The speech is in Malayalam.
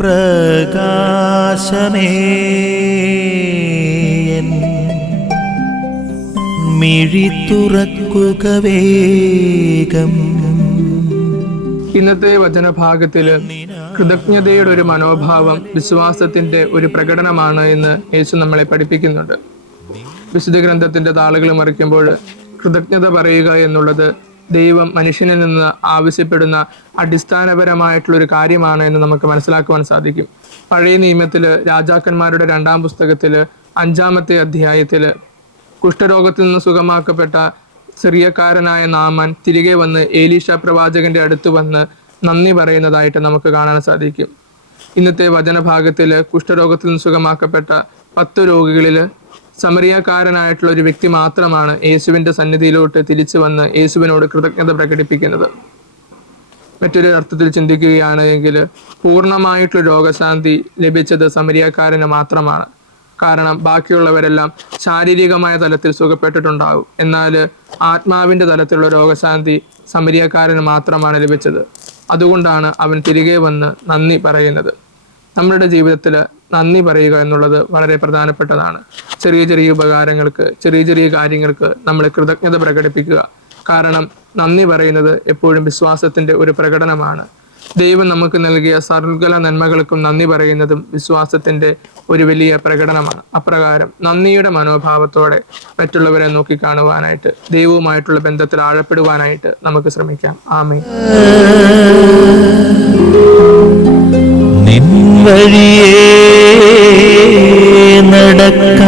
പ്രകാശമേ മിഴി തുറക്കുക വേഗം. ഇന്നത്തെ വചനഭാഗത്തില് കൃതജ്ഞതയുടെ ഒരു മനോഭാവം വിശ്വാസത്തിന്റെ ഒരു പ്രകടനമാണ് എന്ന് യേശു നമ്മളെ പഠിപ്പിക്കുന്നുണ്ട്. വിശുദ്ധ ഗ്രന്ഥത്തിന്റെ താളുകൾ മറിക്കുമ്പോൾ കൃതജ്ഞത പറയുക എന്നുള്ളത് ദൈവം മനുഷ്യനിൽ നിന്ന് ആവശ്യപ്പെടുന്ന അടിസ്ഥാനപരമായിട്ടുള്ള ഒരു കാര്യമാണ് എന്ന് നമുക്ക് മനസ്സിലാക്കുവാൻ സാധിക്കും. പഴയ നിയമത്തില് രാജാക്കന്മാരുടെ 2-ാം പുസ്തകത്തില് 5-ാമത്തെ അധ്യായത്തില് കുഷ്ഠരോഗത്തിൽ നിന്ന് സുഖമാക്കപ്പെട്ട സിറിയക്കാരനായ നാമാൻ തിരികെ വന്ന് ഏലീശ പ്രവാചകന്റെ അടുത്ത് വന്ന് നന്ദി പറയുന്നതായിട്ട് നമുക്ക് കാണാൻ സാധിക്കും. ഇന്നത്തെ വചനഭാഗത്തില് കുഷ്ഠരോഗത്തിൽ നിന്ന് സുഖമാക്കപ്പെട്ട 10 രോഗികളില് സമറിയക്കാരനായിട്ടുള്ള ഒരു വ്യക്തി മാത്രമാണ് യേശുവിന്റെ സന്നിധിയിലോട്ട് തിരിച്ചു വന്ന് യേശുവിനോട് കൃതജ്ഞത പ്രകടിപ്പിക്കുന്നത്. മറ്റൊരു അർത്ഥത്തിൽ ചിന്തിക്കുകയാണെങ്കിൽ പൂർണ്ണമായിട്ടുള്ള രോഗശാന്തി ലഭിച്ചത് സമറിയക്കാരന് മാത്രമാണ്. കാരണം ബാക്കിയുള്ളവരെല്ലാം ശാരീരികമായ തലത്തിൽ സുഖപ്പെട്ടിട്ടുണ്ടാവും, എന്നാൽ ആത്മാവിന്റെ തലത്തിലുള്ള രോഗശാന്തി സമറിയക്കാരന് മാത്രമാണ് ലഭിച്ചത്. അതുകൊണ്ടാണ് അവൻ തിരികെ വന്ന് നന്ദി പറയുന്നത്. നമ്മുടെ ജീവിതത്തിൽ നന്ദി പറയുക എന്നുള്ളത് വളരെ പ്രധാനപ്പെട്ടതാണ്. ചെറിയ ചെറിയ ഉപകാരങ്ങൾക്ക്, ചെറിയ ചെറിയ കാര്യങ്ങൾക്ക് നമ്മൾ കൃതജ്ഞത പ്രകടിപ്പിക്കുക. കാരണം നന്ദി പറയുന്നത് എപ്പോഴും വിശ്വാസത്തിന്റെ ഒരു പ്രകടനമാണ്. ദൈവം നമുക്ക് നൽകിയ സർവ്വ നന്മകൾക്കും നന്ദി പറയുന്നതും വിശ്വാസത്തിന്റെ ഒരു വലിയ പ്രകടനമാണ്. അപ്രകാരം നന്ദിയുടെ മനോഭാവത്തോടെ മറ്റുള്ളവരെ നോക്കിക്കാണുവാനായിട്ട്, ദൈവവുമായിട്ടുള്ള ബന്ധത്തിൽ ആഴപ്പെടുവാനായിട്ട് നമുക്ക് ശ്രമിക്കാം. ആമേൻ. നിൻ വഴിയേ നടക്കാം.